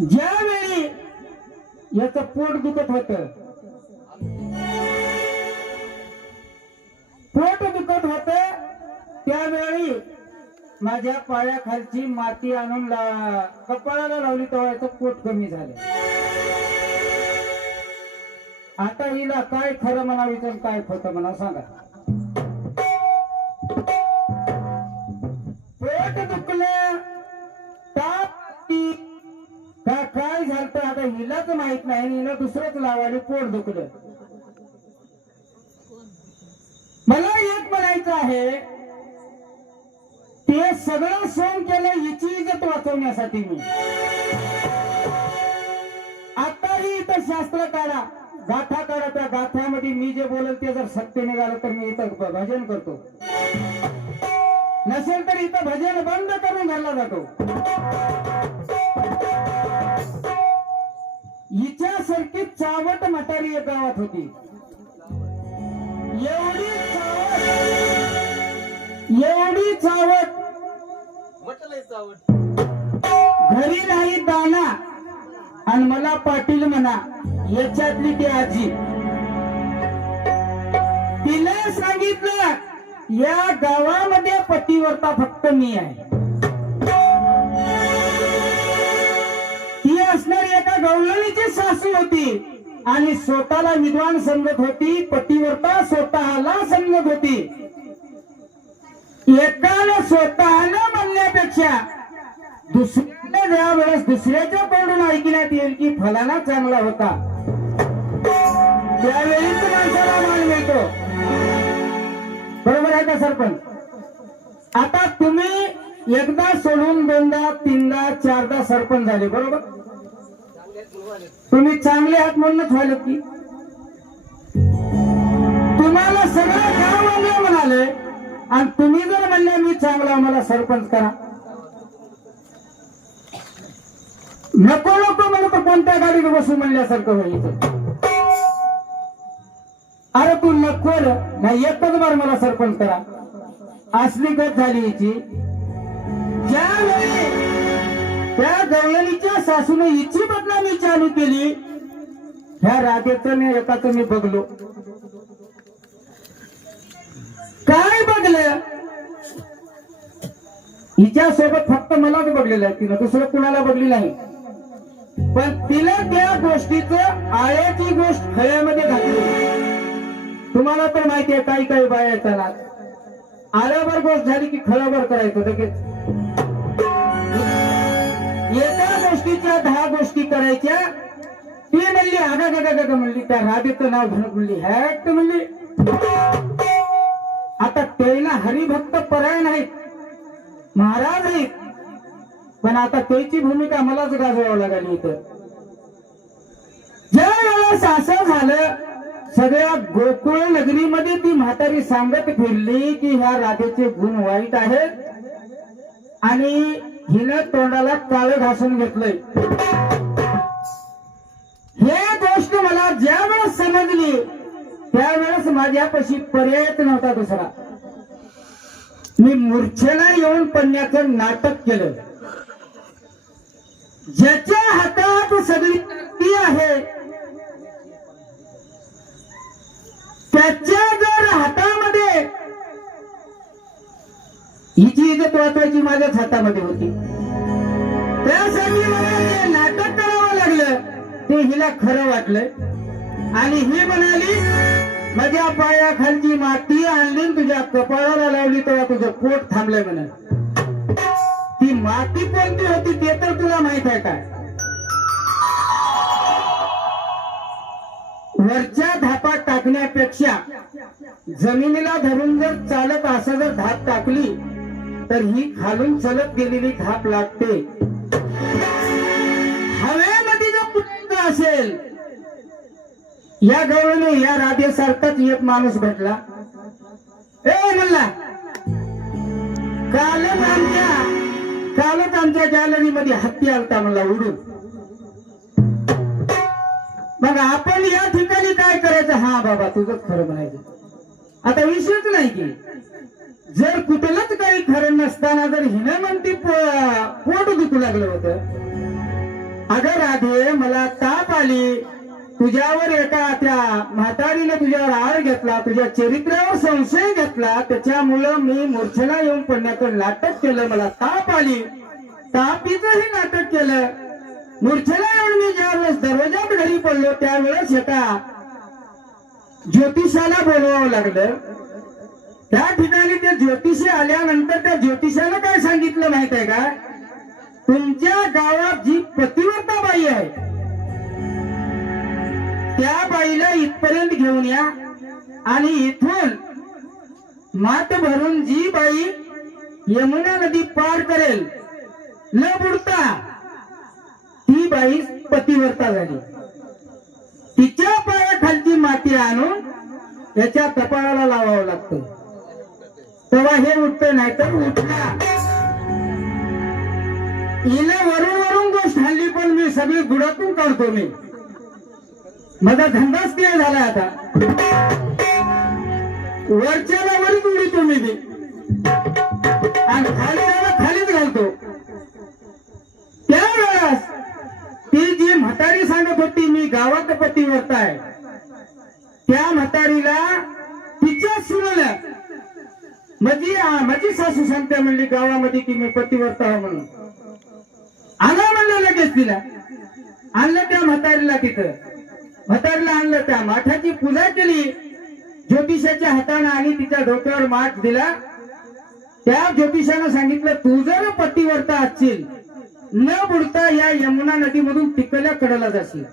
ज्यावेळी याच पोट दुखत होत पोट दुखत होत त्यावेळी माझ्या पायाखालची माती आणून ला- कपाळाला लावली तेव्हा याचं पोट कमी झालं. आता हिला काय खरं म्हणा विचार काय खोटं म्हणा सांगा. पोट दुखलं काय आता हिलाच माहीत नाही आणि हिला दुसरंच लावायला पोट दुखलं. मला एक म्हणायचं आहे ते सगळं सोन केलं हिची इज्जत वाचवण्यासाठी मी. आताही इथं शास्त्र काढा गाथा काढा त्या गाथ्यामध्ये मी जे बोलल ते जर सत्य निघालं तर मी इथं भजन करतो. नसेल तर इथं भजन बंद करून घालला जातो. हिच्यासारखी चावट म्हातारी एक गावात होती. एवढी चावट एवढी चावट. म्हटलंय चावट. घरी नाही दाना आणि मला पाटील म्हणा याच्यातली ती आजी. तिला सांगितलं या गावामध्ये पतिवर्ता फक्त मी आहे. सासू होती. आणि स्वतःला विद्वान समजत होती पतीवरता स्वतःला समजत होती. एकाला स्वतःला म्हणण्यापेक्षा दुसऱ्याला ज्या वेळेस दुसऱ्याच्या तोंडून ऐकण्यात येईल की फलाना चांगला होता. त्यावेळीच माणसाला मान मिळतो. बरोबर आहे का सरपंच? आता तुम्ही एकदा सोडून दोनदा तीनदा चारदा सरपंच झाले बरोबर? तुम्ही चांगले आहात म्हणूनच व्हायला की. तुम्हाला सगळं गाव म्हणाले आणि तुम्ही जर म्हणले मी चांगला मला सरपंच करा. नको नको म्हणत कोणत्या गाडीत बसू म्हणल्यासारखं होईल अरे तू नको नाही एकच बार मला सरपंच करा. असली गत झाली याची ज्या त्या गवळणीच्या सासूने हिची बदनामी चालू केली. ह्या राजेचं मी एकाच मी बघलो. काय बघलं? हिच्या सोबत फक्त मलाच बघलेलं आहे. तिनं दुसरं कुणाला बघली नाही. पण तिला त्या गोष्टीच आळ्याची गोष्ट खळ्यामध्ये घातली. तुम्हाला तर माहिती आहे काही काही बाया येतात आळ्यावर गोष्ट झाली की खळावर करायचं लगेच. गोष्टी करायच्या ती म्हणली आगा गगा गगा म्हणली त्या राधेचं नाव घेऊन म्हणली हॅट म्हणली आता तेना हरिभक्त परायण आहेत महाराज आहेत पण आता त्याची भूमिका मलाच गाजवावं लागली इथं ज्या वेळेस असं झालं सगळ्या गोकुळ नगरीमध्ये ती म्हातारी सांगत फिरली की ह्या राधेचे गुण वाईट आहेत आणि हिनं तोंडाला काळ घासून घेतलंय ज्या वेळेस समजली त्यावेळेस माझ्यापाशी पर्यायच नव्हता दुसरा. मी मूर्छेला येऊन पडण्याचं नाटक केलं. ज्याच्या हातात सगळी ती आहे त्याच्या जर हातामध्ये हिची इज्जत वाचवायची माझ्याच हातामध्ये होती. त्यासाठी मला जे नाटक करावं लागलं ते हिला खरं वाटलं. आणि ही म्हणाली माझ्या पायाखालची माती आणली तुझ्या कपाळाला लावली तेव्हा तुझं पोट थांबलंय म्हणाल. ती माती कोणती होती ते तर तुला माहीत आहे काय? वरच्या धापात टाकण्यापेक्षा जमिनीला धरून जर चालत असं जर धाप टाकली तर ही खालून चलत गेलेली धाप लागते. या गवळीने या राधेसारखाच एक माणूस भेटला. ए म्हणला कालच आमच्या कालच आमच्या गॅलरीमध्ये हत्ती आलता म्हणला उडून. मग आपण या ठिकाणी काय करायचं? हा बाबा तुझंच खरं म्हणायचं. आता विषयच नाही की. जर कुठलंच काही खरं नसताना जर हिनं म्हणते पोट दुखू लागलं होतं. अगं राधे मला ताप आली. तुझ्यावर एका त्या म्हातारीने तुझ्यावर आळ घेतला तुझ्या चरित्रावर संशय घेतला त्याच्यामुळं मी मूर्छेला येऊन पडण्याचं नाटक केलं मला ताप आली. तापीचंही नाटक केलं. मूर्छेला येऊन मी ज्यावेळेस दरवाजात घरी पडलो त्यावेळेस एका ज्योतिषाला बोलवावं लागलं. त्या ठिकाणी ते ज्योतिषी आल्यानंतर त्या ज्योतिषाला काय सांगितलं माहीत आहे का? तुमच्या गावात जी पतिव्रता बाई आहे त्या बाईला इथपर्यंत घेऊन या. आणि इथून मात भरून जी बाई यमुना नदी पार करेल न बुडता ती बाई पतिव्रता झाली. तिच्या पायाखालची माती आणून त्याच्या कपाळाला लावावं लागतं. तेव्हा हे उठतं नाही तर उठला हिला वरून वरून गोष्ट हल्ली पण मी सगळी गुडातून काढतो मी. माझा धंदाच ते झाला आता. वरच्याला वरीच उडीतो मी ती आणि खाली खालीच घालतो. त्यावेळेस ती जी म्हातारी सांगत होती मी गावात पती वरताय त्या म्हातारीला तिच्या सुनल्या माझी माझी सासू सांगते म्हणली गावामध्ये की मी पतिव्रत आहे म्हणून. आला म्हणलं लगेच तिला. आणलं त्या म्हातारीला तिथं. म्हातारीला आणलं त्या माठाची पूजा केली. ज्योतिषाच्या हाताने आणि तिच्या डोक्यावर माठ दिला. त्या ज्योतिषानं सांगितलं तू जर पतिवर्ता असशील न बुडता या यमुना नदीमधून टिकल्या कडला जाशील.